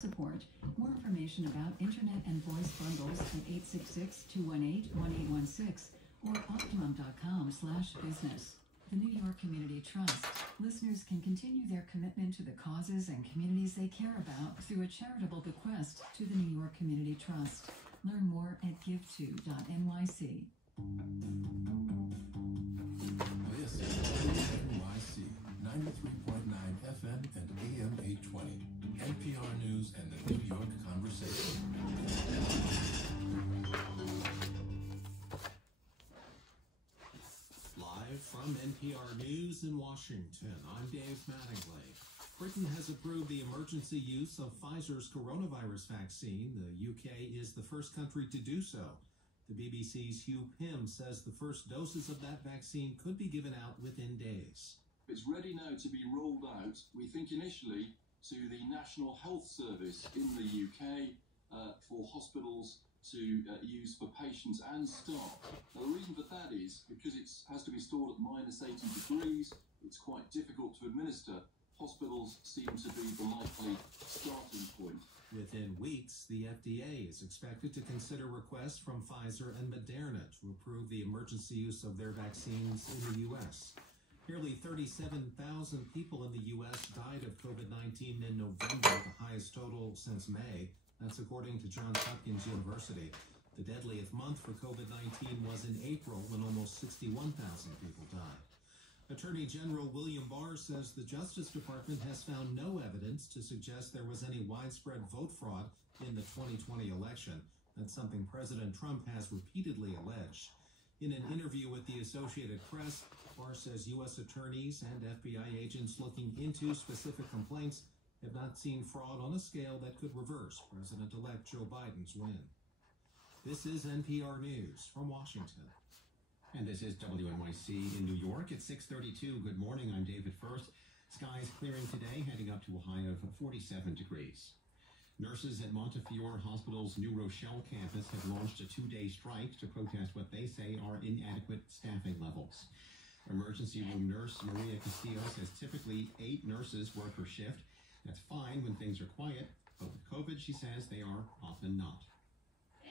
Support. More information about Internet and voice bundles at 866-218-1816 or optimum.com/business. The New York Community Trust. Listeners can continue their commitment to the causes and communities they care about through a charitable bequest to the New York Community Trust. Learn more at give2.nyc. This is NYC 93.9 FM and AM 820. NPR News and the New York Conversation. Live from NPR News in Washington, I'm Dave Mattingly. Britain has approved the emergency use of Pfizer's coronavirus vaccine. The UK is the first country to do so. The BBC's Hugh Pym says the first doses of that vaccine could be given out within days. It's ready now to be rolled out, we think initially, to the National Health Service in the UK for hospitals to use for patients and staff. Now, the reason for that is because it has to be stored at -80 degrees. It's quite difficult to administer. Hospitals seem to be the likely starting point. Within weeks, the FDA is expected to consider requests from Pfizer and Moderna to approve the emergency use of their vaccines in the U.S. Nearly 37,000 people in the U.S. died of COVID-19 in November, the highest total since May. That's according to Johns Hopkins University. The deadliest month for COVID-19 was in April, when almost 61,000 people died. Attorney General William Barr says the Justice Department has found no evidence to suggest there was any widespread vote fraud in the 2020 election. That's something President Trump has repeatedly alleged. In an interview with the Associated Press, Barr says U.S. attorneys and FBI agents looking into specific complaints have not seen fraud on a scale that could reverse President-elect Joe Biden's win. This is NPR News from Washington. And this is WNYC in New York at 6:32. Good morning, I'm David First. Skies clearing today, heading up to a high of 47 degrees. Nurses at Montefiore Hospital's New Rochelle campus have launched a 2-day strike to protest what they say are inadequate staffing levels. Emergency room nurse Maria Castillo says typically 8 nurses work her shift. That's fine when things are quiet, but with COVID, she says they are often not.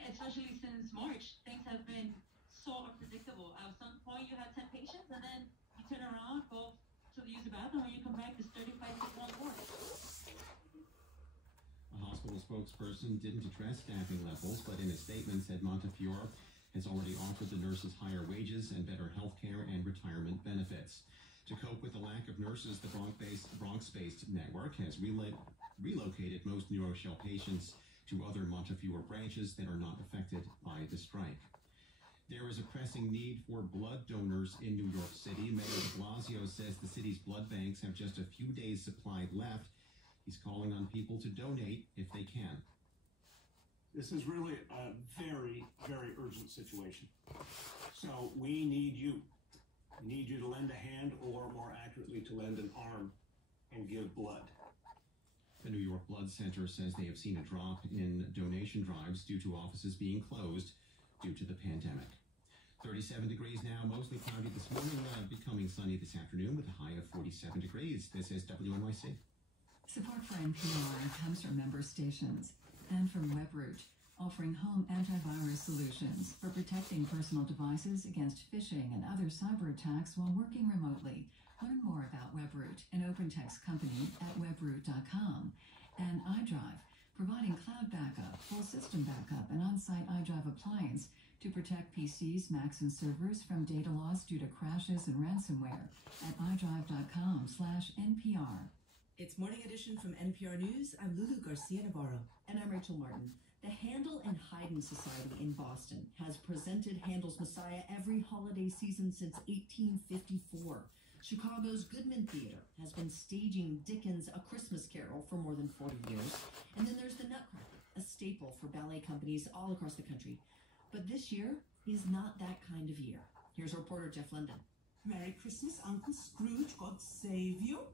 Especially since March, things have been so unpredictable. At some point, you have 10 patients, and then you turn around, go to use the bathroom, and you come back, there's 35 people on board. A hospital spokesperson didn't address staffing levels, but in a statement said Montefiore has already offered the nurses higher wages and better health care and retirement benefits. To cope with the lack of nurses, the Bronx-based network has relocated most New Rochelle patients to other Montefiore branches that are not affected by the strike. There is a pressing need for blood donors in New York City. Mayor de Blasio says the city's blood banks have just a few days' supply left. He's calling on people to donate if they can. This is really a very, very urgent situation. So we need you. We need you to lend a hand, or more accurately, to lend an arm and give blood. The New York Blood Center says they have seen a drop in donation drives due to offices being closed due to the pandemic. 37 degrees now, mostly cloudy this morning, becoming sunny this afternoon with a high of 47 degrees. This is WNYC. Support for NPR comes from member stations and from WebRoot, offering home antivirus solutions for protecting personal devices against phishing and other cyber attacks while working remotely. Learn more about WebRoot, an open text company, at webroot.com. And iDrive, providing cloud backup, full system backup, and on-site iDrive appliance to protect PCs, Macs, and servers from data loss due to crashes and ransomware at iDrive.com/NPR. It's Morning Edition from NPR News. I'm Lulu Garcia-Navarro. And I'm Rachel Martin. The Handel and Haydn Society in Boston has presented Handel's Messiah every holiday season since 1854. Chicago's Goodman Theater has been staging Dickens' A Christmas Carol for more than 40 years. And then there's the Nutcracker, a staple for ballet companies all across the country. But this year is not that kind of year. Here's reporter Jeff London. Merry Christmas, Uncle Scrooge. God save you.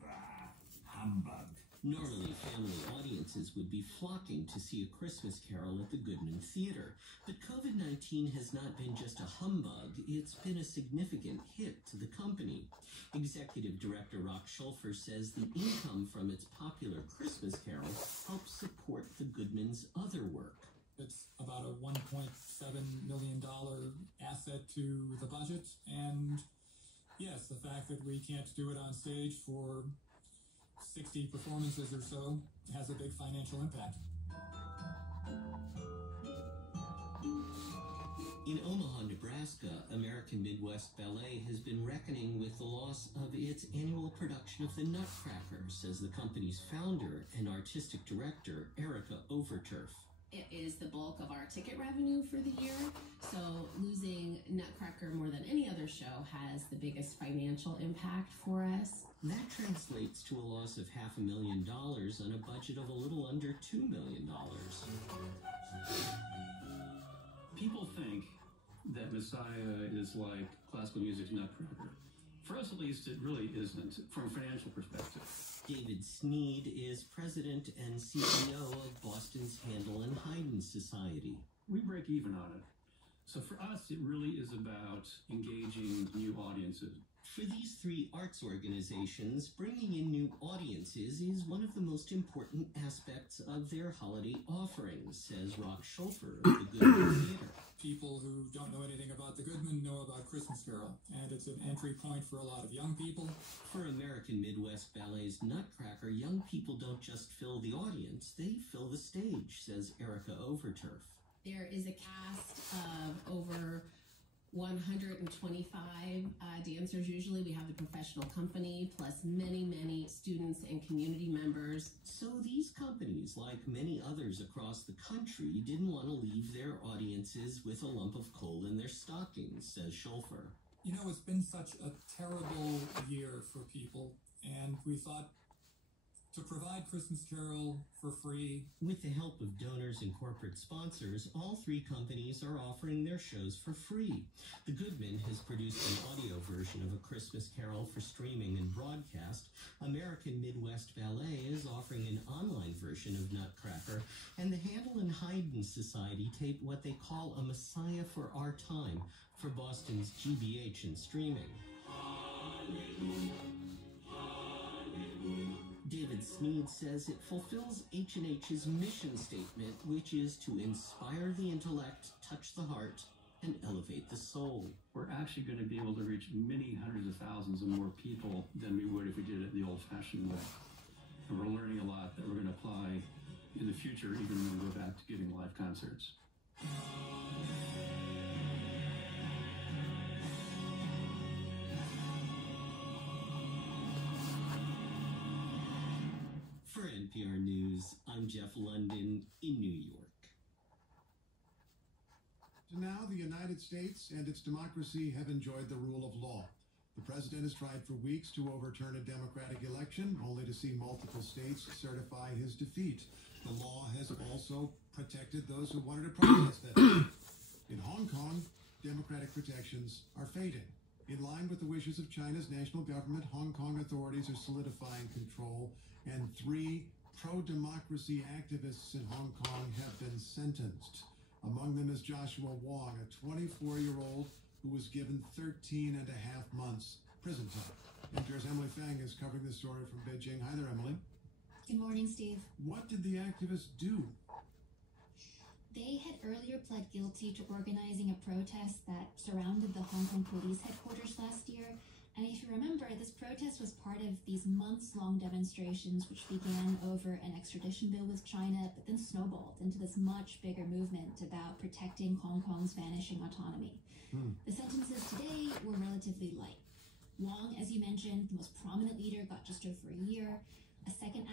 Bah, humbug. Normally, family audiences would be flocking to see A Christmas Carol at the Goodman Theater, but COVID-19 has not been just a humbug, it's been a significant hit to the company. Executive Director Rock Schulfer says the income from its popular Christmas Carol helps support the Goodman's other work. It's about a $1.7 million asset to the budget, and yes, the fact that we can't do it on stage for 60 performances or so has a big financial impact. In Omaha, Nebraska, American Midwest Ballet has been reckoning with the loss of its annual production of The Nutcracker, says the company's founder and artistic director, Erica Overturf. It is the bulk of our ticket revenue for the year, so losing Nutcracker more than any other show has the biggest financial impact for us. That translates to a loss of $500,000 on a budget of a little under $2 million. People think that Messiah is like classical music's Nutcracker. For us, at least, it really isn't, from a financial perspective. David Sneed is president and CEO of Boston's Handel and Haydn Society. We break even on it. So for us, it really is about engaging new audiences. For these three arts organizations, bringing in new audiences is one of the most important aspects of their holiday offerings, says Rock Schulfer of the Goodman Theater. People who don't know anything about the Goodman know about Christmas Carol, and it's an entry point for a lot of young people. For American Midwest Ballet's Nutcracker, young people don't just fill the audience, they fill the stage, says Erica Overturf. There is a cast of over 125 dancers. Usually we have the professional company plus many students and community members. So these companies, like many others across the country, didn't want to leave their audiences with a lump of coal in their stockings, says Schulfer. You know, it's been such a terrible year for people, and we thought to provide Christmas Carol for free. With the help of donors and corporate sponsors, all three companies are offering their shows for free. The Goodman has produced an audio version of A Christmas Carol for streaming and broadcast. American Midwest Ballet is offering an online version of Nutcracker, and the Handel and Haydn Society taped what they call a Messiah for Our Time for Boston's GBH and streaming. David Sneed says it fulfills H&H's mission statement, which is to inspire the intellect, touch the heart, and elevate the soul. We're actually going to be able to reach many hundreds of thousands of more people than we would if we did it the old-fashioned way. And we're learning a lot that we're going to apply in the future, even when we go back to giving live concerts. For NPR News, I'm Jeff London in New York. Now, the United States and its democracy have enjoyed the rule of law. The president has tried for weeks to overturn a democratic election, only to see multiple states certify his defeat. The law has also protected those who wanted to protest that defeat. In Hong Kong, democratic protections are fading. In line with the wishes of China's national government, Hong Kong authorities are solidifying control, and 3 pro-democracy activists in Hong Kong have been sentenced. Among them is Joshua Wong, a 24-year-old who was given 13 and a half months prison time. NPR's Emily Fang is covering this story from Beijing. Hi there, Emily. Good morning, Steve. What did the activists do? They had earlier pled guilty to organizing a protest that surrounded the Hong Kong police headquarters last year. And if you remember, this protest was part of these months-long demonstrations which began over an extradition bill with China, but then snowballed into this much bigger movement about protecting Hong Kong's vanishing autonomy. The sentences today were relatively light. Wong, as you mentioned, the most prominent leader, got just over a year. A second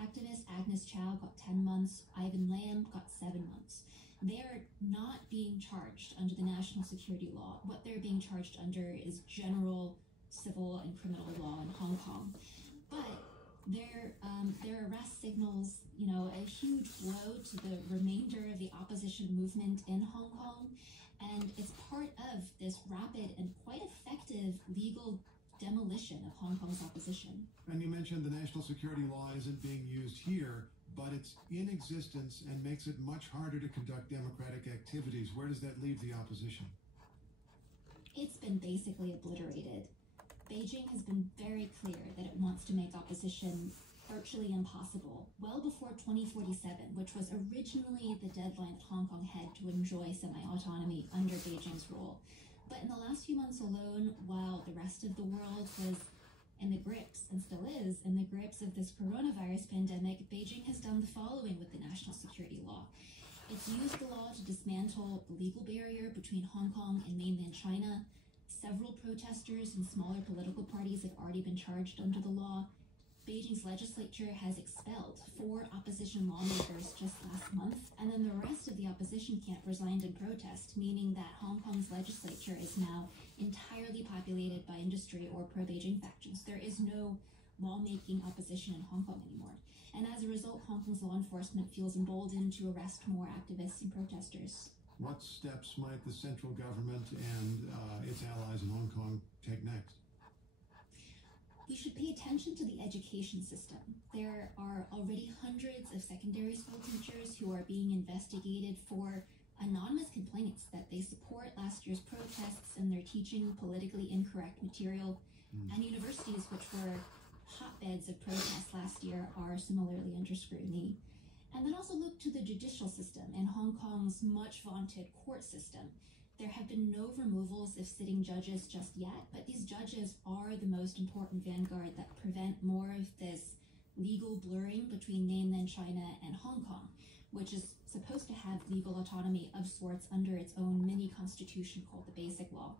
activist, Agnes Chow, got 10 months. Ivan Lam got 7 months. They're not being charged under the national security law. What they're being charged under is general civil and criminal law in Hong Kong. But their arrest signals, a huge blow to the remainder of the opposition movement in Hong Kong. And it's part of this rapid and quite effective legal demolition of Hong Kong's opposition. And you mentioned the national security law isn't being used here, but it's in existence and makes it much harder to conduct democratic activities. Where does that leave the opposition? It's been basically obliterated. Beijing has been very clear that it wants to make opposition virtually impossible, well before 2047, which was originally the deadline that Hong Kong had to enjoy semi-autonomy under Beijing's rule. But in the last few months alone, while the rest of the world was in the grips, and still is, in the grips of this coronavirus pandemic, Beijing has done the following with the national security law. It's used the law to dismantle the legal barrier between Hong Kong and mainland China. Several protesters and smaller political parties have already been charged under the law. Beijing's legislature has expelled 4 opposition lawmakers just last month, and then the rest of the opposition camp resigned in protest, meaning that Hong Kong's legislature is now entirely populated by industry or pro-Beijing factions. There is no lawmaking opposition in Hong Kong anymore. And as a result, Hong Kong's law enforcement feels emboldened to arrest more activists and protesters. What steps might the central government and its allies in Hong Kong take next? We should pay attention to the education system. There are already hundreds of secondary school teachers who are being investigated for anonymous complaints that they support last year's protests and they're teaching politically incorrect material. And universities, which were hotbeds of protests last year, are similarly under scrutiny. And then also look to the judicial system and Hong Kong's much vaunted court system. There have been no removals of sitting judges just yet, but these judges are the most important vanguard that prevent more of this legal blurring between mainland China and Hong Kong, which is supposed to have legal autonomy of sorts under its own mini constitution called the Basic Law.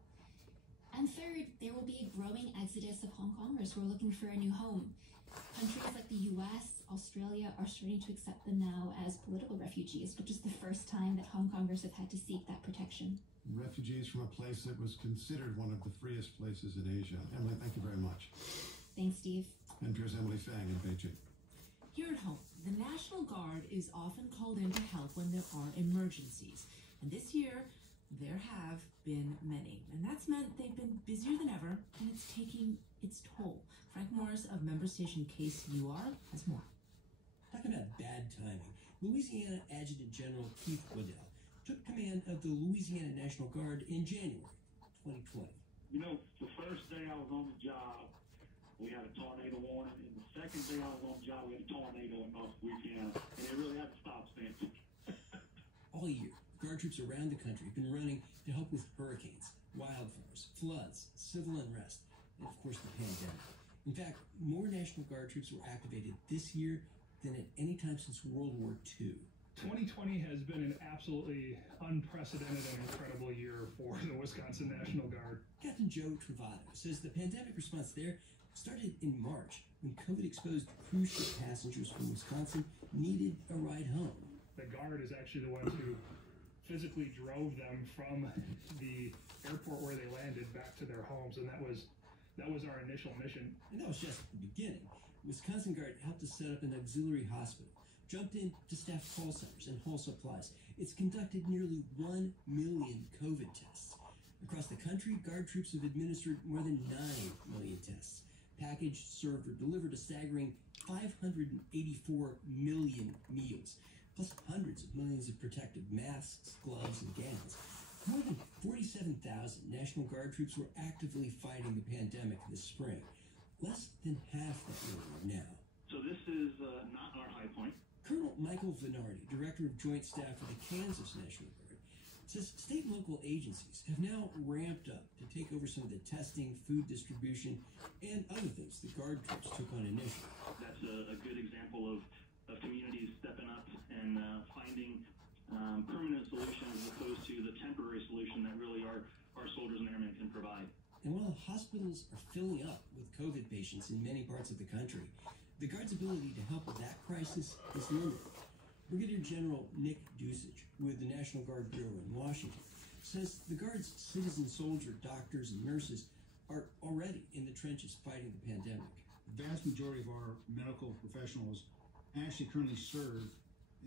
And third, there will be a growing exodus of Hong Kongers who are looking for a new home. Countries like the US, Australia are starting to accept them now as political refugees, which is the first time that Hong Kongers have had to seek that protection. Refugees from a place that was considered one of the freest places in Asia. Emily, thank you very much. Thanks, Steve. And here's Emily Fang in Beijing. Here at home, the National Guard is often called in to help when there are emergencies. And this year, there have been many. And that's meant they've been busier than ever, and it's taking its toll. Frank Morris of member station KCUR has more. Talk about bad timing. Louisiana Adjutant General Keith Waddell took command of the Louisiana National Guard in January 2020. You know, the first day I was on the job, we had a tornado warning, and the second day I was on the job, we had a tornado in North Louisiana, and it really had to stop since. All year, Guard troops around the country have been running to help with hurricanes, wildfires, floods, civil unrest, and of course the pandemic. In fact, more National Guard troops were activated this year than at any time since World War II. 2020 has been an absolutely unprecedented and incredible year for the Wisconsin National Guard. Captain Joe Travado says the pandemic response there started in March when COVID-exposed cruise ship passengers from Wisconsin needed a ride home. The Guard is actually the ones who physically drove them from the airport where they landed back to their homes, and that was our initial mission. And that was just the beginning. Wisconsin Guard helped us set up an auxiliary hospital, jumped in to staff call centers and haul supplies. It's conducted nearly 1 million COVID tests. Across the country, Guard troops have administered more than 9 million tests, packaged, served, or delivered a staggering 584 million meals, plus hundreds of millions of protective masks, gloves, and gowns. More than 47,000 National Guard troops were actively fighting the pandemic this spring. Less than half that number now. So this is not our high point. Colonel Michael Venardi, Director of Joint Staff for the Kansas National Guard, says state and local agencies have now ramped up to take over some of the testing, food distribution, and other things the Guard troops took on initially. That's a good example of communities stepping up and finding permanent solutions as opposed to the temporary solution that really our soldiers and airmen can provide. And while hospitals are filling up with COVID patients in many parts of the country, the Guard's ability to help with that crisis is limited. Brigadier General Nick Dusage, with the National Guard Bureau in Washington, says the Guard's citizen soldier, doctors, and nurses are already in the trenches fighting the pandemic. The vast majority of our medical professionals actually currently serve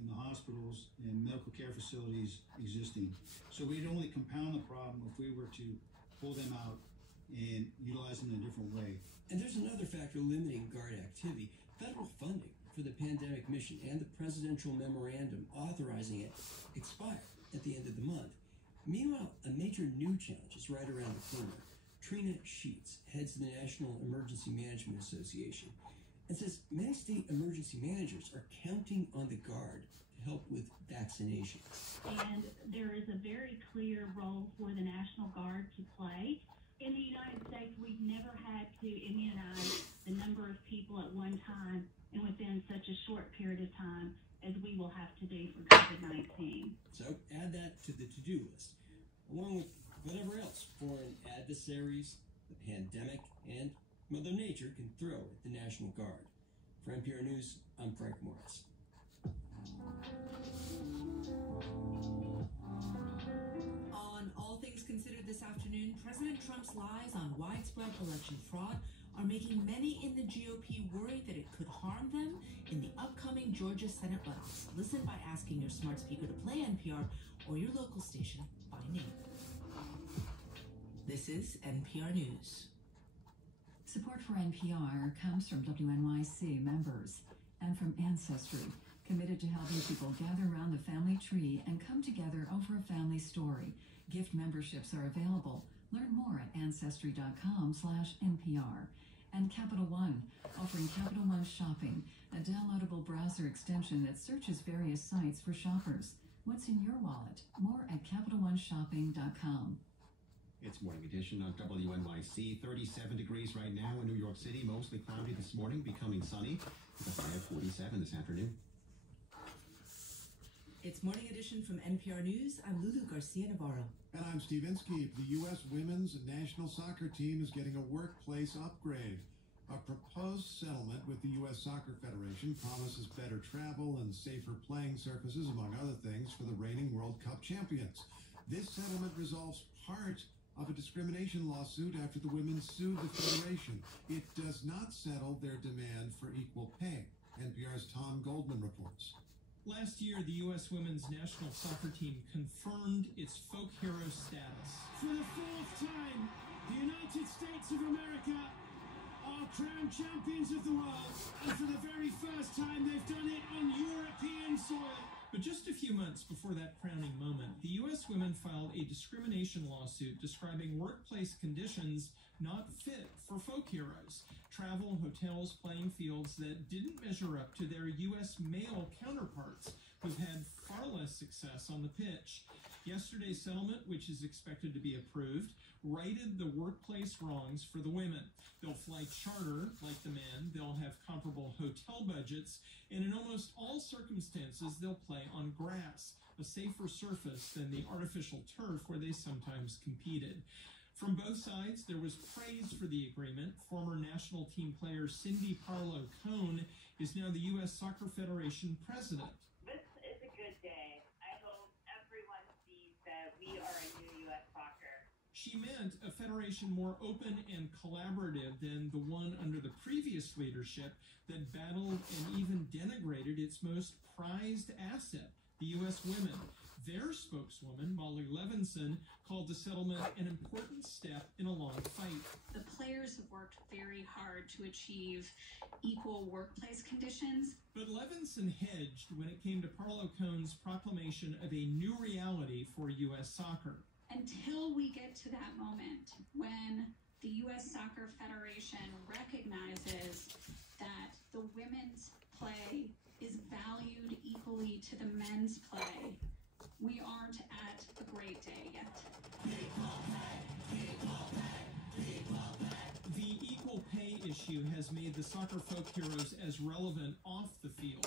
in the hospitals and medical care facilities existing. So we'd only compound the problem if we were to pull them out and utilize them in a different way. And there's another factor limiting Guard activity. Federal funding for the pandemic mission and the presidential memorandum authorizing it expire at the end of the month. Meanwhile, a major new challenge is right around the corner. Trina Sheets heads the National Emergency Management Association and says many state emergency managers are counting on the Guard to help with vaccinations. And there is a very clear role for the National Guard to play. In the United States, we've never had to immunize the number of people at one time and within such a short period of time as we will have to do for COVID-19. So add that to the to-do list, along with whatever else foreign adversaries, the pandemic, and Mother Nature can throw at the National Guard. For NPR News, I'm Frank Morris. On All Things Considered this afternoon, President Trump's lies on widespread election fraud are making many in the GOP worry that it could harm them in the upcoming Georgia Senate runoffs. Listen by asking your smart speaker to play NPR or your local station by name. This is NPR News. Support for NPR comes from WNYC members and from Ancestry, committed to helping people gather around the family tree and come together over a family story. Gift memberships are available. Learn more at ancestry.com/NPR. And Capital One, offering Capital One Shopping, a downloadable browser extension that searches various sites for shoppers. What's in your wallet? More at CapitalOneShopping.com. It's Morning Edition on WNYC. 37 degrees right now in New York City. Mostly cloudy this morning, becoming sunny. The high of 47 this afternoon. It's Morning Edition from NPR News. I'm Lulu Garcia Navarro. And I'm Steve Inskeep. The U.S. women's national soccer team is getting a workplace upgrade. A proposed settlement with the U.S. Soccer Federation promises better travel and safer playing surfaces, among other things, for the reigning World Cup champions. This settlement resolves part of a discrimination lawsuit after the women sued the federation. It does not settle their demand for equal pay. NPR's Tom Goldman reports. Last year, the U.S. women's national soccer team confirmed its folk hero status. For the fourth time, the United States of America are crowned champions of the world, and for the very first time, they've done it on European soil. But just a few months before that crowning moment, the U.S. women filed a discrimination lawsuit describing workplace conditions not fit for folk heroes. Travel, hotels, playing fields that didn't measure up to their U.S. male counterparts who've had far less success on the pitch. Yesterday's settlement, which is expected to be approved, righted the workplace wrongs for the women. They'll fly charter like the men, they'll have comparable hotel budgets, and in almost all circumstances, they'll play on grass, a safer surface than the artificial turf where they sometimes competed. From both sides, there was praise for the agreement. Former national team player Cindy Parlow-Cone is now the U.S. Soccer Federation president. This is a good day. I hope everyone sees that we are a new U.S. soccer. She meant a federation more open and collaborative than the one under the previous leadership that battled and even denigrated its most prized asset, the U.S. women. Their spokeswoman, Molly Levinson, called the settlement an important step in a long fight. The players have worked very hard to achieve equal workplace conditions. But Levinson hedged when it came to Parlow-Cone's proclamation of a new reality for U.S. soccer. Until we get to that moment when the U.S. Soccer Federation recognizes that the women's play is valued equally to the men's play, we aren't at a great day yet. The equal pay issue has made the soccer folk heroes as relevant off the field.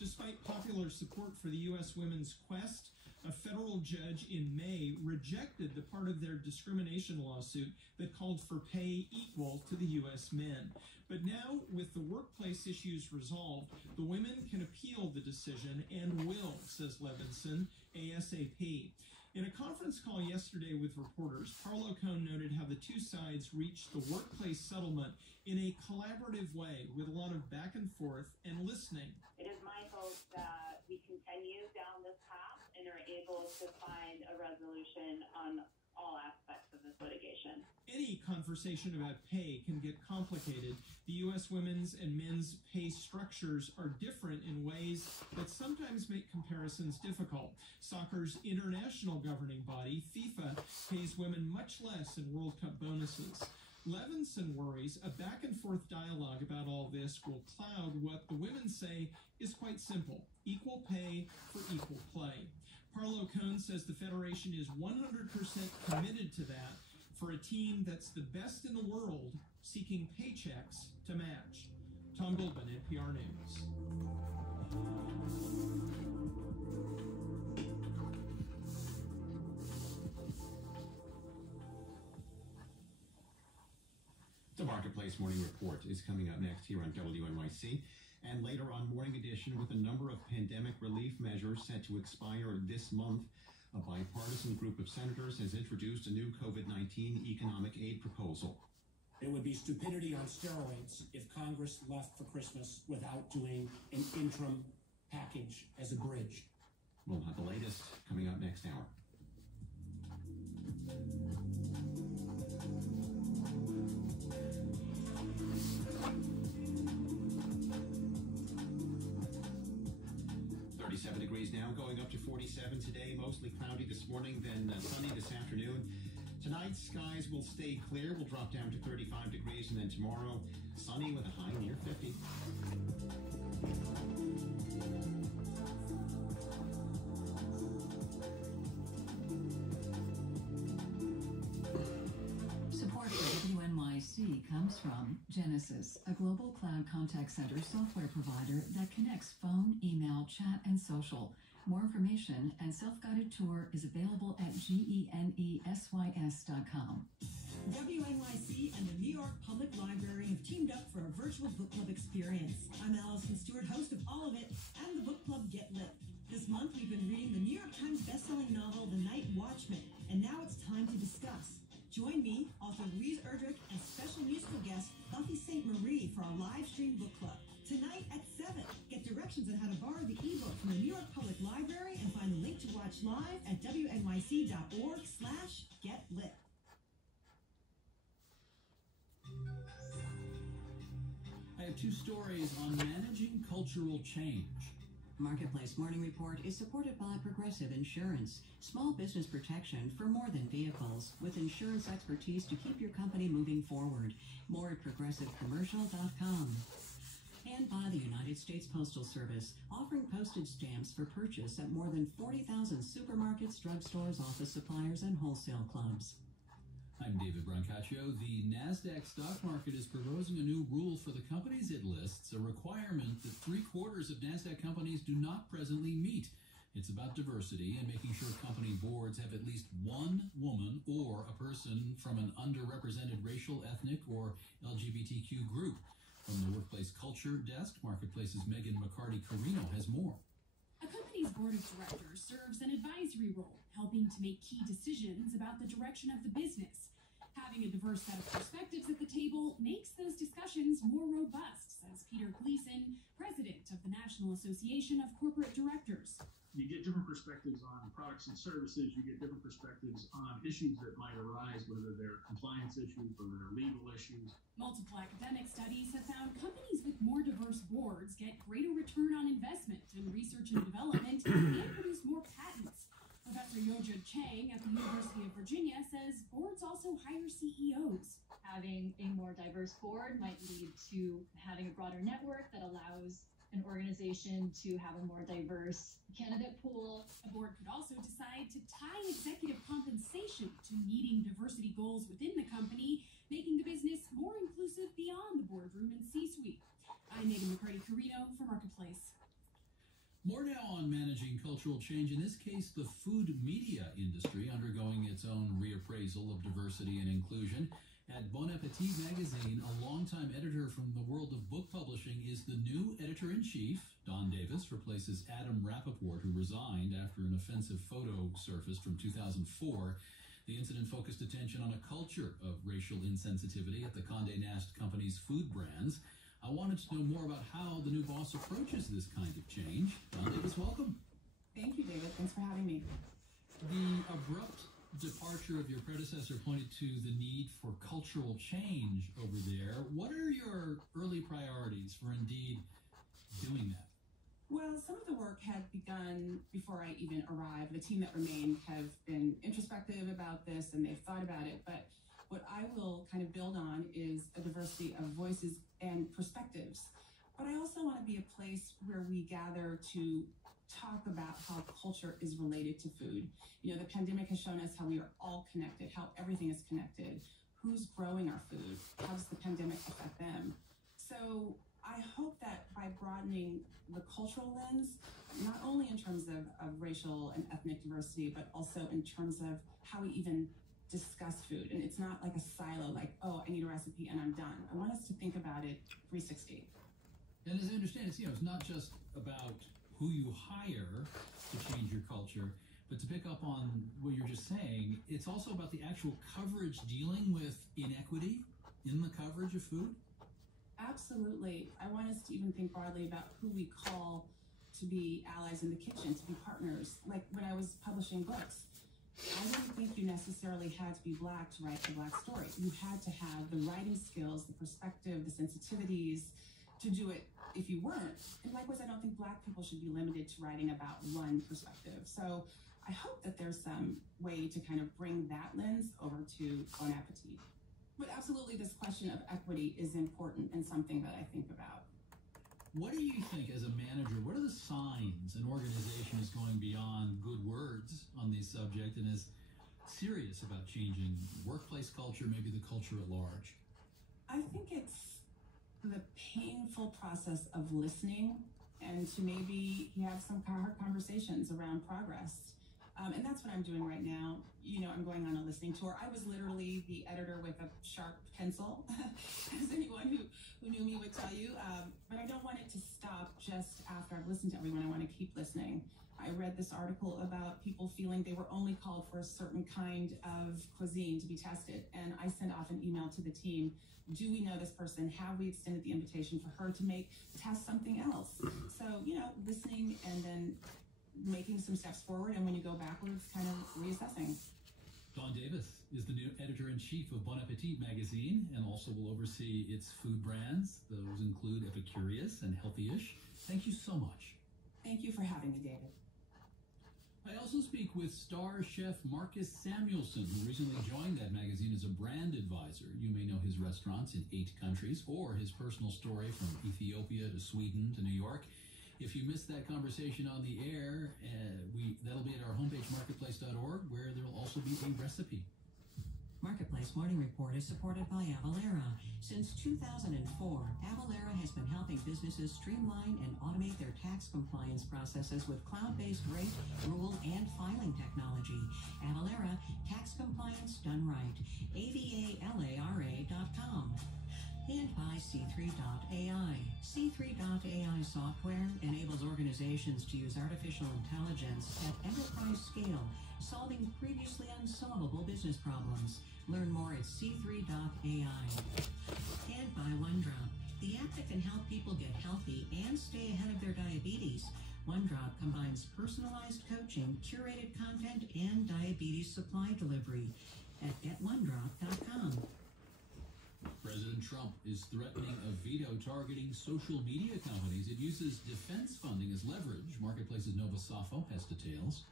Despite popular support for the U.S. women's quest, a federal judge in May rejected the part of their discrimination lawsuit that called for pay equal to the U.S. men. But now, with the workplace issues resolved, the women can appeal the decision and will, says Levinson, ASAP. In a conference call yesterday with reporters, Parlow-Cone noted how the two sides reached the workplace settlement in a collaborative way with a lot of back and forth and listening. It is my hope that we continue down this path and are able to find a resolution on all aspects of this litigation. Any conversation about pay can get complicated. The U.S. women's and men's pay structures are different in ways that sometimes make comparisons difficult. Soccer's international governing body, FIFA, pays women much less in World Cup bonuses. Levinson worries a back-and-forth dialogue about all this will cloud what the women say is quite simple: equal pay for equal play. Parlo Cohn says the Federation is 100% committed to that for a team that's the best in the world, seeking paychecks to match. Tom Goldman, NPR News. The Marketplace Morning Report is coming up next here on WNYC. And later on Morning Edition, with a number of pandemic relief measures set to expire this month, a bipartisan group of senators has introduced a new COVID-19 economic aid proposal. It would be stupidity on steroids if Congress left for Christmas without doing an interim package as a bridge. We'll have the latest coming up next hour. Degrees now, going up to 47 today. Mostly cloudy this morning, then sunny this afternoon. Tonight, skies will stay clear. We'll drop down to 35 degrees, and then tomorrow, sunny with a high near 50. Support for WNYC comes from Genesis, a global cloud contact center software provider that connects phone, email, chat, and social. More information and self-guided tour is available at genesys.com. WNYC and the New York Public Library have teamed up for a virtual book club experience. I'm Allison Stewart, host of all of it and the book club Get Lit. This month we've been reading the New York Times bestselling novel The Night Watchman, and now it's time to discuss. Join me, author Louise Erdrich, and special musical guest Buffy St. Marie for our live stream book club. Tonight at 7, get directions on how to borrow the ebook from the New York Public Library and find the link to watch live at wnyc.org/getlit. I have two stories on managing cultural change. Marketplace Morning Report is supported by Progressive Insurance, small business protection for more than vehicles, with insurance expertise to keep your company moving forward. More at progressivecommercial.com. And by the United States Postal Service, offering postage stamps for purchase at more than 40,000 supermarkets, drugstores, office suppliers, and wholesale clubs. I'm David Brancaccio. The NASDAQ stock market is proposing a new rule for the companies it lists, a requirement that 3/4 of NASDAQ companies do not presently meet. It's about diversity and making sure company boards have at least one woman or a person from an underrepresented racial, ethnic, or LGBTQ group. From the Workplace Culture Desk, Marketplace's Megan McCarty-Carino has more. A company's board of directors serves an advisory role, helping to make key decisions about the direction of the business. Having a diverse set of perspectives at the table makes those discussions more robust, says Peter Gleason, president of the National Association of Corporate Directors. You get different perspectives on products and services. You get different perspectives on issues that might arise, whether they're compliance issues, whether they're legal issues. Multiple academic studies have found companies with more diverse boards get greater return on investment in research and development and produce more patents. Professor Yoja Chang at the University of Virginia says boards also hire CEOs. Having a more diverse board might lead to having a broader network that allows an organization to have a more diverse candidate pool. A board could also decide to tie executive compensation to meeting diversity goals within the company, making the business more inclusive beyond the boardroom and C-suite. I'm Megan McCarty-Carino for Marketplace. More now on managing cultural change, in this case the food media industry undergoing its own reappraisal of diversity and inclusion. At Bon Appetit magazine, a longtime editor from the world of book publishing is the new editor-in-chief. Don Davis replaces Adam Rappaport, who resigned after an offensive photo surfaced from 2004. The incident focused attention on a culture of racial insensitivity at the Condé Nast Company's food brands. I wanted to know more about how the new boss approaches this kind of change. Don Davis, welcome. Thank you, David. Thanks for having me. The abrupt departure of your predecessor pointed to the need for cultural change over there. What are your early priorities for indeed doing that? Well, some of the work had begun before I even arrived. The team that remained have been introspective about this and they've thought about it. But what I will kind of build on is a diversity of voices and perspectives. But I also want to be a place where we gather to talk about how culture is related to food. You know, the pandemic has shown us how we are all connected, how everything is connected. Who's growing our food? How does the pandemic affect them? So I hope that by broadening the cultural lens, not only in terms of racial and ethnic diversity, but also in terms of how we even discuss food. And it's not like a silo, like, oh, I need a recipe and I'm done. I want us to think about it 360. And as I understand it, it's not just about who you hire to change your culture, but to pick up on what you're just saying, it's also about the actual coverage dealing with inequity in the coverage of food? Absolutely. I want us to even think broadly about who we call to be allies in the kitchen, to be partners. Like when I was publishing books, I didn't think you necessarily had to be Black to write the Black story. You had to have the writing skills, the perspective, the sensitivities to do it if you weren't. And likewise, I don't think Black people should be limited to writing about one perspective. So I hope that there's some way to kind of bring that lens over to Bon Appetit. But absolutely, this question of equity is important and something that I think about. What do you think, as a manager, what are the signs an organization is going beyond good words on this subject and is serious about changing workplace culture, maybe the culture at large? I think it's the painful process of listening and to maybe have some hard conversations around progress. And that's what I'm doing right now. You know, I'm going on a listening tour. I was literally the editor with a sharp pencil, as anyone who knew me would tell you. But I don't want it to stop just after I've listened to everyone. I want to keep listening. I read this article about people feeling they were only called for a certain kind of cuisine to be tested. And I sent off an email to the team. Do we know this person? Have we extended the invitation for her to test something else? So, you know, listening and then making some steps forward, and when you go backwards, kind of reassessing. Dawn Davis is the new editor-in-chief of Bon Appetit magazine and also will oversee its food brands. Those include Epicurious and Healthy-ish. Thank you so much. Thank you for having me, David. I also speak with star chef Marcus Samuelsson, who recently joined that magazine as a brand advisor. You may know his restaurants in 8 countries or his personal story from Ethiopia to Sweden to New York. If you missed that conversation on the air, that'll be at our homepage, marketplace.org, where there will also be a recipe. Marketplace Morning Report is supported by Avalara. Since 2004, Avalara has been helping businesses streamline and automate their tax compliance processes with cloud-based rate, rule, and filing technology. Avalara, tax compliance done right. AVALARA.com. And by C3.ai. C3.ai software enables organizations to use artificial intelligence at enterprise scale, solving previously unsolvable business problems. Learn more at C3.ai. And by OneDrop, the app that can help people get healthy and stay ahead of their diabetes. OneDrop combines personalized coaching, curated content, and diabetes supply delivery at getOneDrop.com. President Trump is threatening a veto targeting social media companies. It uses defense funding as leverage. Marketplace's Nova Safo has details.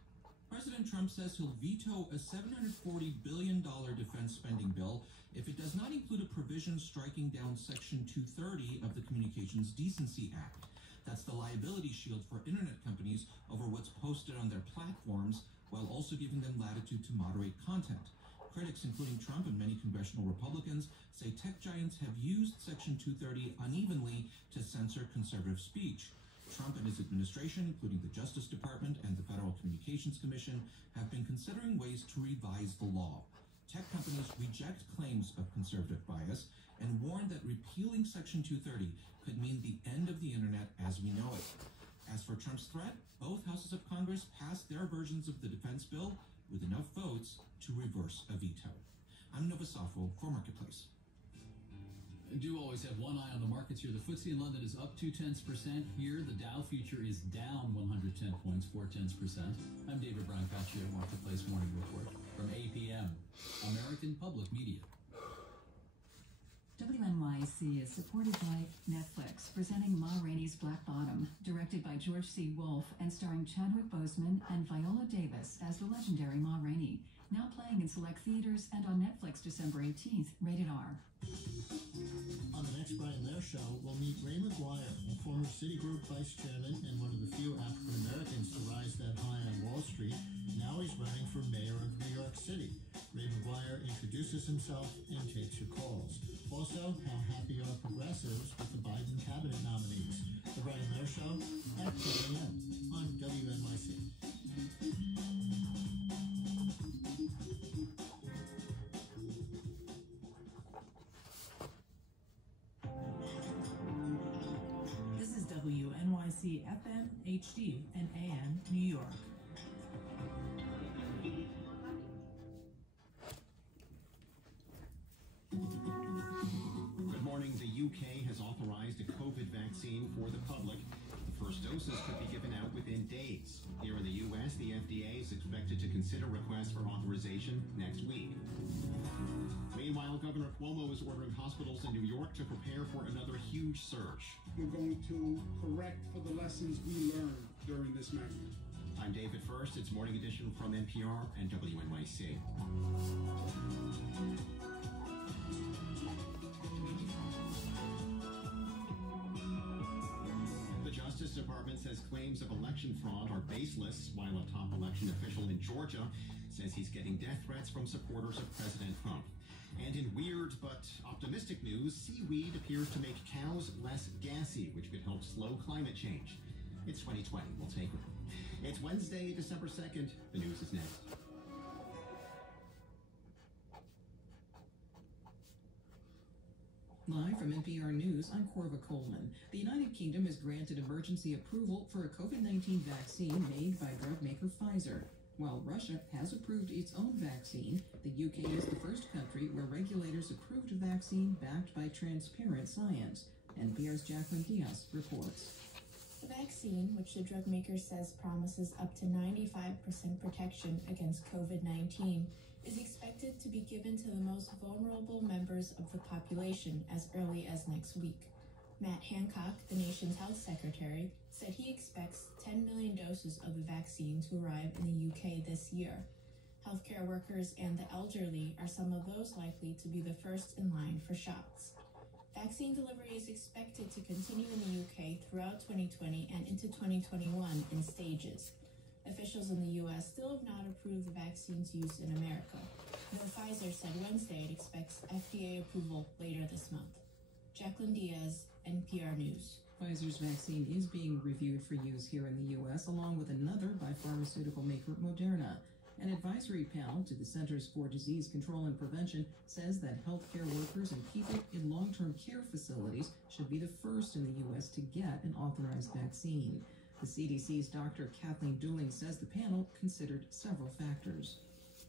President Trump says he'll veto a $740 billion defense spending bill if it does not include a provision striking down Section 230 of the Communications Decency Act. That's the liability shield for internet companies over what's posted on their platforms, while also giving them latitude to moderate content. Critics, including Trump and many congressional Republicans, say tech giants have used Section 230 unevenly to censor conservative speech. Trump and his administration, including the Justice Department and the Federal Communications Commission, have been considering ways to revise the law. Tech companies reject claims of conservative bias and warn that repealing Section 230 could mean the end of the internet as we know it. As for Trump's threat, both houses of Congress passed their versions of the defense bill with enough votes to reverse a veto. I'm Nova Safo for Marketplace. Do always have one eye on the markets here. The FTSE in London is up 0.2%. Here, the Dow future is down 110 points, 0.4%. I'm David Brancaccio, Marketplace Morning Report from APM, American Public Media. WNYC is supported by Netflix, presenting Ma Rainey's Black Bottom, directed by George C. Wolfe and starring Chadwick Boseman and Viola Davis as the legendary Ma Rainey. Now playing in select theaters and on Netflix December 18th, rated R. On the next Brian Lair show, we'll meet Ray McGuire, a former Citigroup vice chairman and one of the few African Americans to rise that high on Wall Street. Now he's running for mayor of New York City. Ray McGuire introduces himself and takes your calls. Also, how happy are progressives with the Biden cabinet nominees? The Brian Lair show at 10 a.m. on WNYC. WNYC FM, HD, and AM, New York. Good morning. The UK has authorized a COVID vaccine for the public. The first doses could be given out within days. Here in the U.S., the FDA is expected to consider requests for authorization next week. Meanwhile, Governor Cuomo is ordering hospitals in New York to prepare for another huge surge. We're going to correct for the lessons we learned during this measure. I'm David First. It's Morning Edition from NPR and WNYC. The Justice Department says claims of election fraud are baseless, while a top election official in Georgia says he's getting death threats from supporters of President Trump. And in weird but optimistic news, seaweed appears to make cows less gassy, which could help slow climate change. It's 2020. We'll take it. It's Wednesday, December 2nd. The news is next. Live from NPR News, I'm Corva Coleman. The United Kingdom has granted emergency approval for a COVID-19 vaccine made by drug maker Pfizer. While Russia has approved its own vaccine, the UK is the first country where regulators approved a vaccine backed by transparent science. NPR's Jacqueline Diaz reports. The vaccine, which the drug maker says promises up to 95% protection against COVID-19, is expected to be given to the most vulnerable members of the population as early as next week. Matt Hancock, the nation's health secretary, said he expects 10 million doses of the vaccine to arrive in the UK this year. Healthcare workers and the elderly are some of those likely to be the first in line for shots. Vaccine delivery is expected to continue in the UK throughout 2020 and into 2021 in stages. Officials in the U.S. still have not approved the vaccine's use in America, though Pfizer said Wednesday it expects FDA approval later this month. Jacqueline Diaz, NPR News. Pfizer's vaccine is being reviewed for use here in the U.S., along with another by pharmaceutical maker Moderna. An advisory panel to the Centers for Disease Control and Prevention says that healthcare workers and people in long-term care facilities should be the first in the U.S. to get an authorized vaccine. The CDC's Dr. Kathleen Dooling says the panel considered several factors.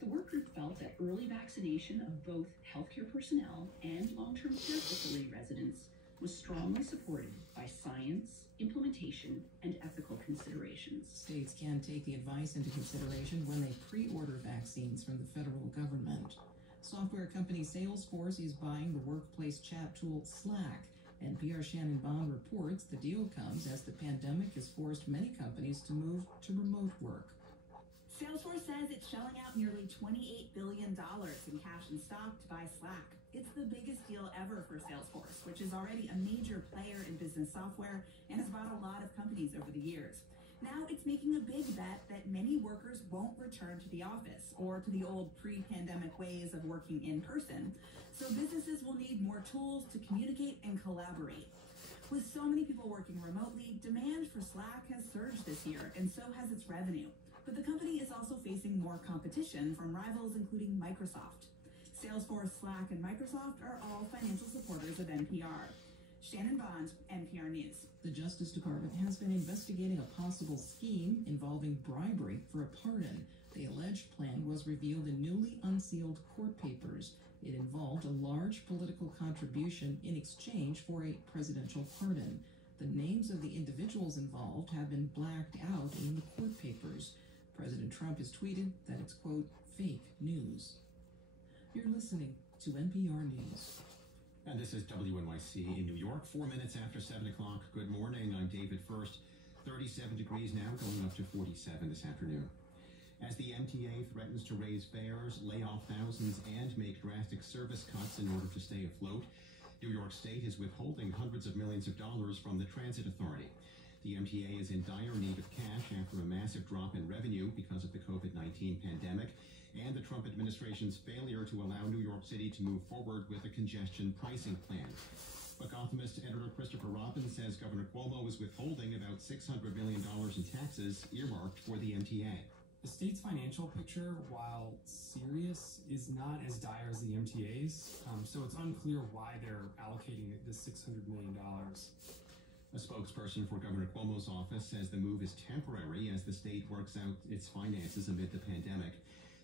The work group felt that early vaccination of both healthcare personnel and long-term care facility residents was strongly supported by science, implementation, and ethical considerations. States can take the advice into consideration when they pre-order vaccines from the federal government. Software company Salesforce is buying the workplace chat tool Slack. NPR's Shannon Bond reports the deal comes as the pandemic has forced many companies to move to remote work. Salesforce says it's shelling out nearly $28 billion in cash and stock to buy Slack. It's the biggest deal ever for Salesforce, which is already a major player in business software and has bought a lot of companies over the years. Now it's making a big bet that many workers won't return to the office or to the old pre-pandemic ways of working in person. So businesses will need more tools to communicate and collaborate. With so many people working remotely, demand for Slack has surged this year, and so has its revenue. But the company is also facing more competition from rivals including Microsoft. Salesforce, Slack, and Microsoft are all financial supporters of NPR. Shannon Bond, NPR News. The Justice Department has been investigating a possible scheme involving bribery for a pardon. The alleged plan was revealed in newly unsealed court papers. It involved a large political contribution in exchange for a presidential pardon. The names of the individuals involved have been blacked out in the court papers. President Trump has tweeted that it's, quote, fake news. You're listening to NPR News. And this is WNYC in New York, 4 minutes after 7 o'clock. Good morning. I'm David First. 37 degrees now, going up to 47 this afternoon. As the MTA threatens to raise fares, lay off thousands, and make drastic service cuts in order to stay afloat, New York State is withholding hundreds of millions of dollars from the Transit Authority. The MTA is in dire need of cash after a massive drop in revenue because of the COVID-19 pandemic and the Trump administration's failure to allow New York City to move forward with a congestion pricing plan. But Gothamist editor Christopher Robin says Governor Cuomo is withholding about $600 million in taxes earmarked for the MTA. The state's financial picture, while serious, is not as dire as the MTA's, so it's unclear why they're allocating this $600 million. A spokesperson for Governor Cuomo's office says the move is temporary as the state works out its finances amid the pandemic.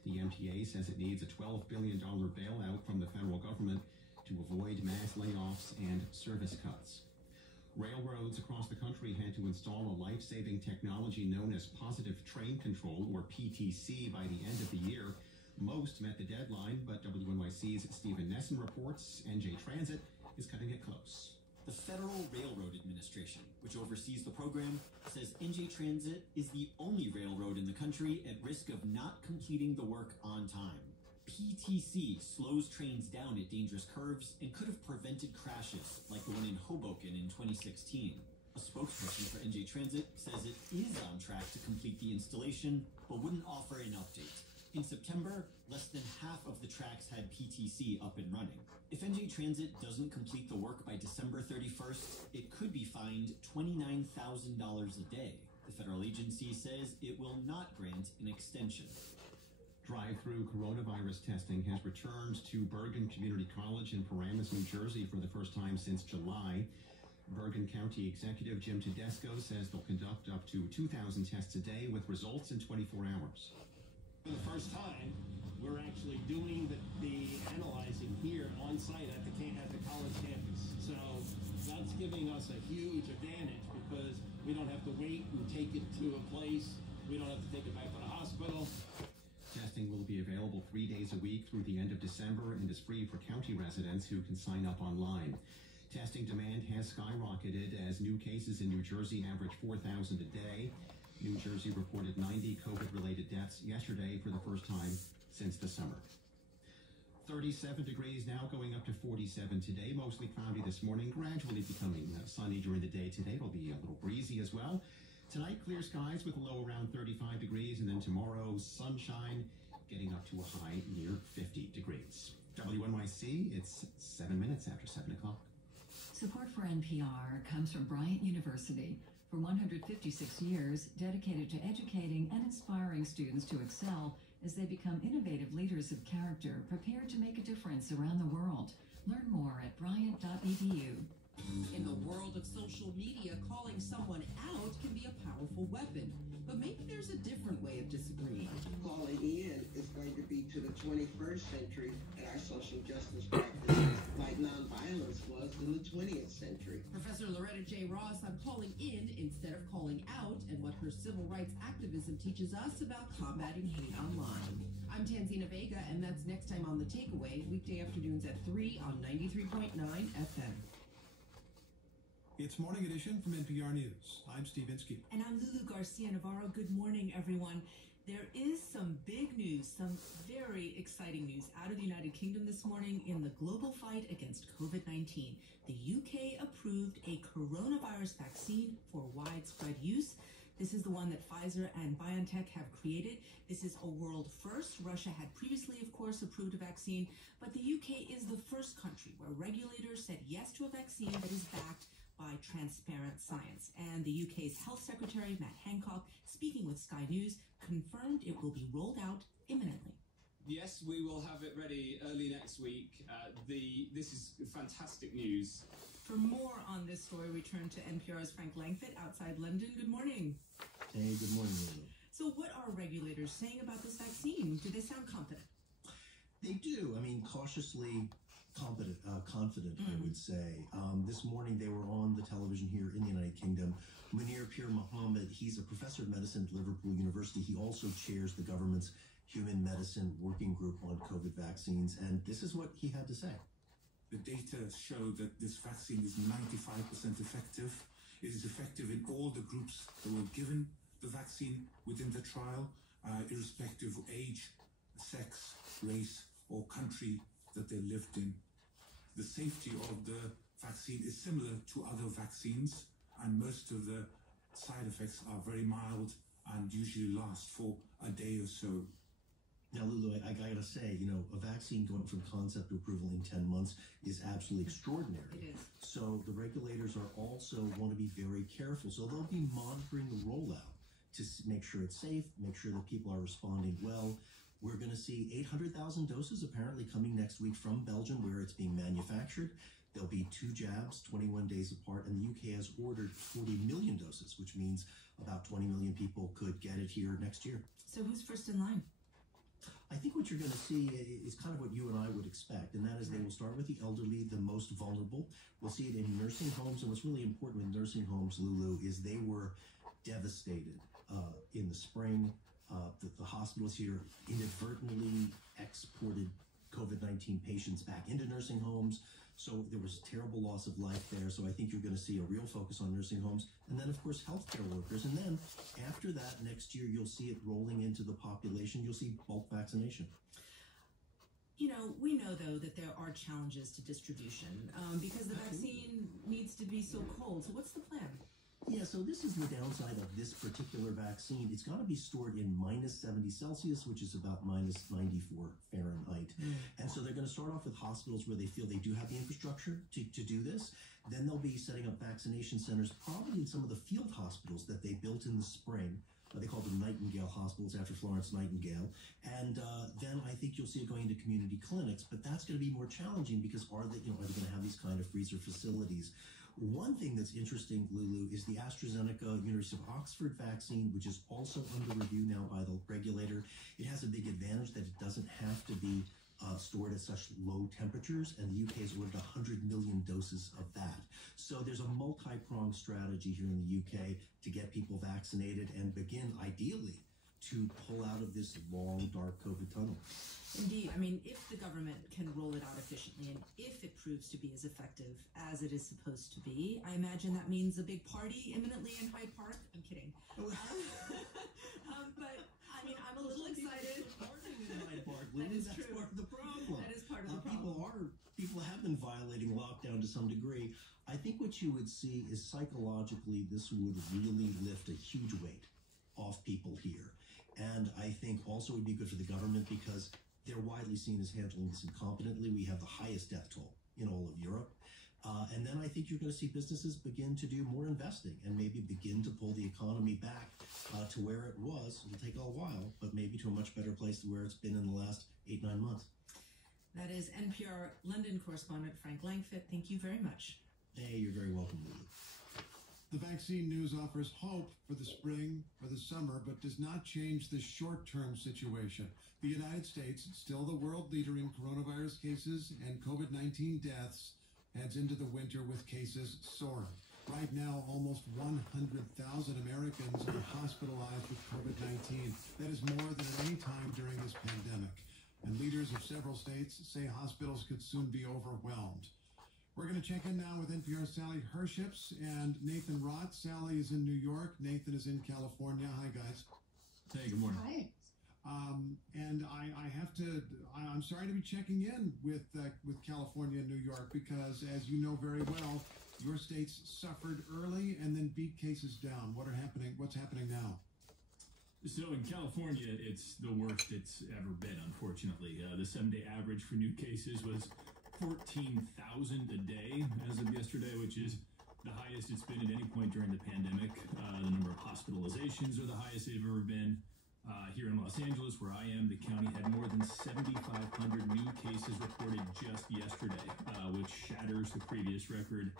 The MTA says it needs a $12 billion bailout from the federal government to avoid mass layoffs and service cuts. Railroads across the country had to install a life-saving technology known as positive train control, or PTC, by the end of the year. Most met the deadline, but WNYC's Stephen Nesson reports NJ Transit is cutting it close. The Federal Railroad Administration, which oversees the program, says NJ Transit is the only railroad in the country at risk of not completing the work on time. PTC slows trains down at dangerous curves and could have prevented crashes like the one in Hoboken in 2016. A spokesperson for NJ Transit says it is on track to complete the installation, but wouldn't offer an update. In September, less than half of the tracks had PTC up and running. If NJ Transit doesn't complete the work by December 31st, it could be fined $29,000 a day. The federal agency says it will not grant an extension. Drive-through coronavirus testing has returned to Bergen Community College in Paramus, New Jersey for the first time since July. Bergen County Executive Jim Tedesco says they'll conduct up to 2,000 tests a day with results in 24 hours. For the first time, we're actually doing the analyzing here on site at the college campus. So that's giving us a huge advantage because we don't have to wait and take it to a place. We don't have to take it back to the hospital. Testing will be available 3 days a week through the end of December and is free for county residents who can sign up online. Testing demand has skyrocketed as new cases in New Jersey average 4,000 a day. New Jersey reported 90 COVID-related deaths yesterday for the first time since the summer. 37 degrees now, going up to 47 today. Mostly cloudy this morning, gradually becoming sunny during the day today. It'll be a little breezy as well. Tonight, clear skies with a low around 35 degrees, and then tomorrow, sunshine, getting up to a high near 50 degrees. WNYC, it's 7 minutes after 7 o'clock. Support for NPR comes from Bryant University. For 156 years, dedicated to educating and inspiring students to excel as they become innovative leaders of character, prepared to make a difference around the world. Learn more at bryant.edu. In the world of social media, calling someone out can be a powerful weapon. But maybe there's a different way of disagreeing. Calling in is going to be to the 21st century and our social justice practices like nonviolence was in the 20th century. Professor Loretta J. Ross on calling in instead of calling out and what her civil rights activism teaches us about combating hate online. I'm Tanzina Vega, and that's next time on The Takeaway, weekday afternoons at 3 on 93.9 FM. It's Morning Edition from NPR News. I'm Steve Inskeep. And I'm Lulu Garcia Navarro. Good morning, everyone. There is some big news, some very exciting news out of the United Kingdom this morning in the global fight against COVID-19. The UK approved a coronavirus vaccine for widespread use. This is the one that Pfizer and BioNTech have created. This is a world first. Russia had previously, of course, approved a vaccine, but the UK is the first country where regulators said yes to a vaccine that is backed by transparent science. And the UK's Health Secretary, Matt Hancock, speaking with Sky News, confirmed it will be rolled out imminently. Yes, we will have it ready early next week. This is fantastic news. For more on this story, we turn to NPR's Frank Langfitt outside London. Good morning. Hey, good morning, Lily. So what are regulators saying about this vaccine? Do they sound confident? They do. I mean, cautiously confident, I would say. This morning they were on the television here in the United Kingdom. Munir Pir Mohammed, he's a professor of medicine at Liverpool University. He also chairs the government's Human Medicine Working Group on COVID vaccines, and this is what he had to say. The data show that this vaccine is 95% effective. It is effective in all the groups that were given the vaccine within the trial, irrespective of age, sex, race, or country that they lived in. The safety of the vaccine is similar to other vaccines, and most of the side effects are very mild and usually last for a day or so. Now, Lulu, I gotta say, a vaccine going from concept to approval in 10 months is absolutely extraordinary. It is. So the regulators are also want to be very careful. So they'll be monitoring the rollout to make sure it's safe, make sure that people are responding well. We're going to see 800,000 doses apparently coming next week from Belgium, where it's being manufactured. There'll be 2 jabs, 21 days apart, and the UK has ordered 40 million doses, which means about 20 million people could get it here next year. So who's first in line? I think what you're going to see is kind of what you and I would expect, and that is they will start with the elderly, the most vulnerable. We'll see it in nursing homes, and what's really important with nursing homes, Lulu, is they were devastated in the spring. The hospitals here inadvertently exported COVID-19 patients back into nursing homes. So there was terrible loss of life there. So I think you're going to see a real focus on nursing homes. And then, of course, healthcare workers. And then after that, next year, you'll see it rolling into the population. You'll see bulk vaccination. We know, though, that there are challenges to distribution because the vaccine needs to be so cold. So what's the plan? Yeah, so this is the downside of this particular vaccine. It's got to be stored in minus 70 Celsius, which is about minus 94 Fahrenheit. And so they're going to start off with hospitals where they feel they do have the infrastructure to do this. Then they'll be setting up vaccination centers, probably in some of the field hospitals that they built in the spring. They call them Nightingale hospitals after Florence Nightingale. And then I think you'll see it going into community clinics, but that's going to be more challenging because are they going to have these kind of freezer facilities? One thing that's interesting, Lulu, is the AstraZeneca University of Oxford vaccine, which is also under review now by the regulator. It has a big advantage that it doesn't have to be stored at such low temperatures, and the UK has ordered 100 million doses of that. So there's a multi-pronged strategy here in the UK to get people vaccinated and begin, ideally, to pull out of this long, dark COVID tunnel. Indeed. I mean, if the government can roll it out efficiently and if it proves to be as effective as it is supposed to be, I imagine that means a big party imminently in Hyde Park. I'm kidding. But, I mean, I'm a little excited. That is true. Part of the problem. That is part of the problem. People have been violating lockdown to some degree. I think what you would see is psychologically this would really lift a huge weight off people here. And I think also it would be good for the government because they're widely seen as handling this incompetently. We have the highest death toll in all of Europe. And then I think you're going to see businesses begin to do more investing and maybe begin to pull the economy back to where it was. It'll take a while, but maybe to a much better place than where it's been in the last 8-9 months. That is NPR London correspondent Frank Langfitt. Thank you very much. Hey, you're very welcome, Lulu. The vaccine news offers hope for the spring or the summer, but does not change the short-term situation. The United States, still the world leader in coronavirus cases and COVID-19 deaths, heads into the winter with cases soaring. Right now, almost 100,000 Americans are hospitalized with COVID-19. That is more than at any time during this pandemic. And leaders of several states say hospitals could soon be overwhelmed. We're going to check in now with NPR's Sally Herships and Nathan Rott. Sally is in New York. Nathan is in California. Hi, guys. Hey, good morning. Hi. And I'm sorry to be checking in with California and New York because, as you know very well, your states suffered early and then beat cases down. What's happening now? So in California, it's the worst it's ever been, unfortunately. The 7-day average for new cases was 14,000 a day as of yesterday, which is the highest it's been at any point during the pandemic. The number of hospitalizations are the highest they've ever been. Here in Los Angeles, where I am, the county had more than 7,500 new cases reported just yesterday, which shatters the previous record.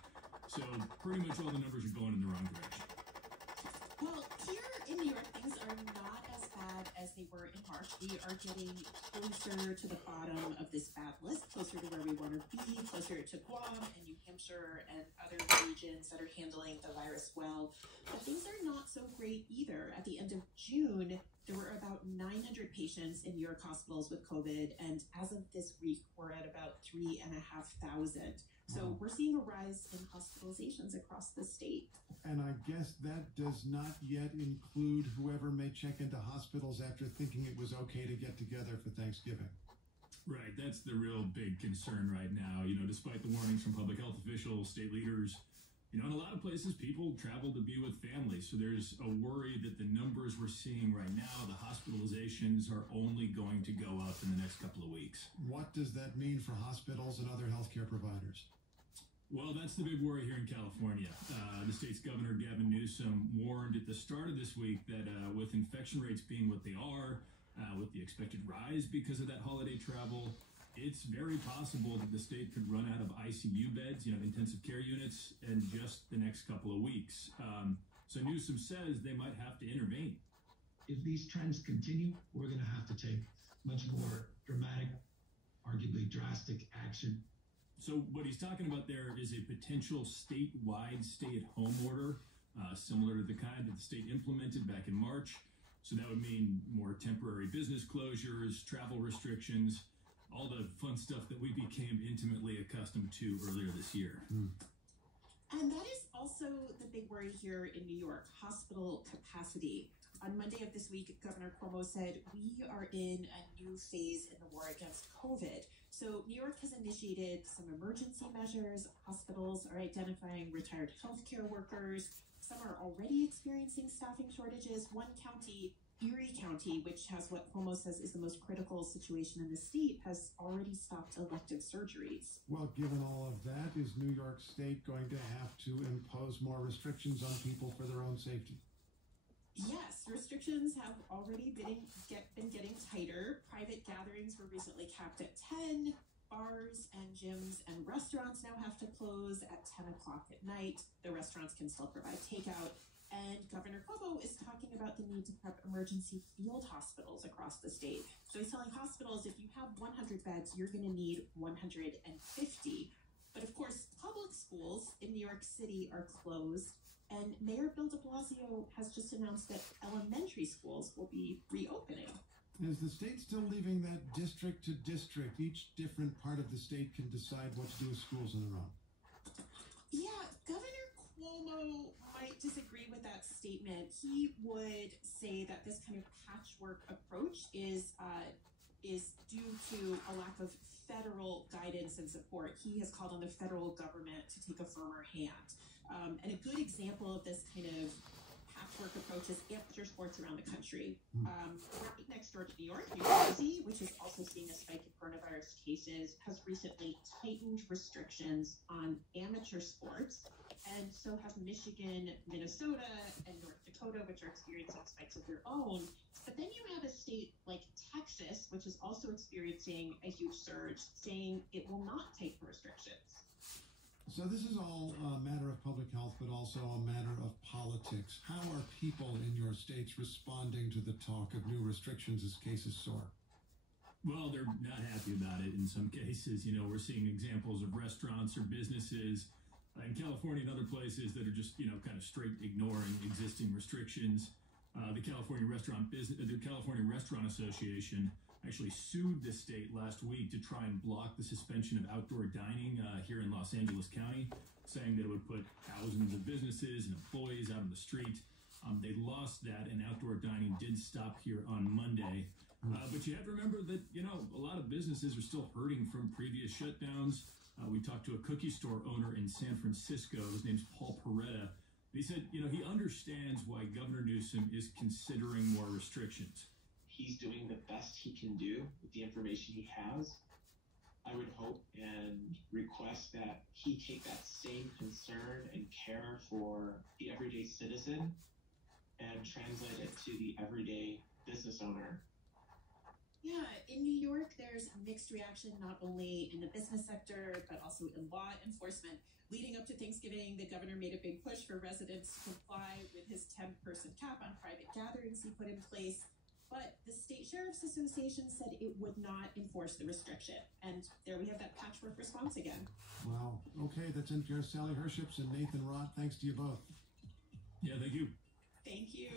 So pretty much all the numbers are going in the wrong direction. Well, here in New York, things are not as bad as they were in March. We are getting closer to the bottom of this bad list, closer to where we want to be, closer to Guam and New Hampshire and other regions that are handling the virus well. But things are not so great either. At the end of June, there were about 900 patients in New York hospitals with COVID, and as of this week, we're at about 3,500. So we're seeing a rise in hospitalizations across the state. And I guess that does not yet include whoever may check into hospitals after thinking it was okay to get together for Thanksgiving. Right, that's the real big concern right now. Despite the warnings from public health officials, state leaders, in a lot of places, people travel to be with families. So there's a worry that the numbers we're seeing right now, the hospitalizations, are only going to go up in the next couple of weeks. What does that mean for hospitals and other healthcare providers? Well, that's the big worry here in California. The state's governor, Gavin Newsom, warned at the start of this week that with infection rates being what they are, with the expected rise because of that holiday travel, it's very possible that the state could run out of ICU beds, intensive care units, in just the next couple of weeks. So Newsom says they might have to intervene. If these trends continue, we're going to have to take much more dramatic, arguably drastic action. So what he's talking about there is a potential statewide stay-at-home order, similar to the kind that the state implemented back in March. So that would mean more temporary business closures, travel restrictions, all the fun stuff that we became intimately accustomed to earlier this year. And that is also the big worry here in New York, hospital capacity. On Monday of this week, Governor Cuomo said, we are in a new phase in the war against COVID. So New York has initiated some emergency measures. Hospitals are identifying retired healthcare workers. Some are already experiencing staffing shortages. One county, Erie County, which has what Cuomo says is the most critical situation in the state, has already stopped elective surgeries. Well, given all of that, is New York State going to have to impose more restrictions on people for their own safety? Yes, restrictions have already been getting tighter. Private gatherings were recently capped at 10. Bars and gyms and restaurants now have to close at 10 o'clock at night. The restaurants can still provide takeout. And Governor Cuomo is talking about the need to prep emergency field hospitals across the state. So he's telling hospitals, if you have 100 beds, you're going to need 150. But of course, public schools in New York City are closed. And Mayor Bill de Blasio has just announced that elementary schools will be reopening. Is the state still leaving that district to district? Each different part of the state can decide what to do with schools on their own. Yeah, Governor Cuomo might disagree with that statement. He would say that this kind of patchwork approach is due to a lack of federal guidance and support. He has called on the federal government to take a firmer hand. And a good example of this kind of patchwork approach is amateur sports around the country. Right next door to New York, New Jersey, which is also seeing a spike in coronavirus cases, has recently tightened restrictions on amateur sports. And so have Michigan, Minnesota, and North Dakota, which are experiencing spikes of their own. But then you have a state like Texas, which is also experiencing a huge surge, saying it will not take restrictions. So this is all a matter of public health, but also a matter of politics. How are people in your states responding to the talk of new restrictions as cases soar? Well, they're not happy about it in some cases. We're seeing examples of restaurants or businesses in California and other places that are just, kind of straight ignoring existing restrictions. The California Restaurant Association actually sued the state last week to try and block the suspension of outdoor dining here in Los Angeles County, saying that it would put thousands of businesses and employees out on the street. They lost that, and outdoor dining did stop here on Monday. But you have to remember that, a lot of businesses are still hurting from previous shutdowns. We talked to a cookie store owner in San Francisco. His name's Paul Peretta. He said, he understands why Governor Newsom is considering more restrictions. He's doing the best he can do with the information he has. I would hope and request that he take that same concern and care for the everyday citizen and translate it to the everyday business owner. Yeah, in New York, there's mixed reaction, not only in the business sector, but also in law enforcement. Leading up to Thanksgiving, the governor made a big push for residents to comply with his 10-person cap on private gatherings he put in place. But the state Sheriff's Association said it would not enforce the restriction. And there we have that patchwork response again. Wow. Okay, that's NPR's Sally Herships and Nathan Roth. Thanks to you both. Yeah, thank you. Thank you.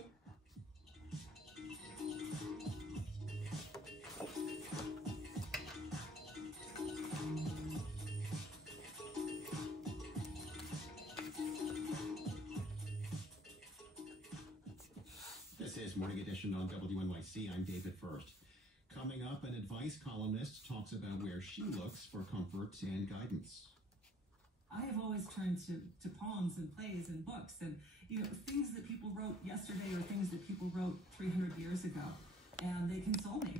This is Morning Edition on WNYC. I'm David First. Coming up, an advice columnist talks about where she looks for comfort and guidance. I have always turned to poems and plays and books and, things that people wrote yesterday or things that people wrote 300 years ago. And they console me.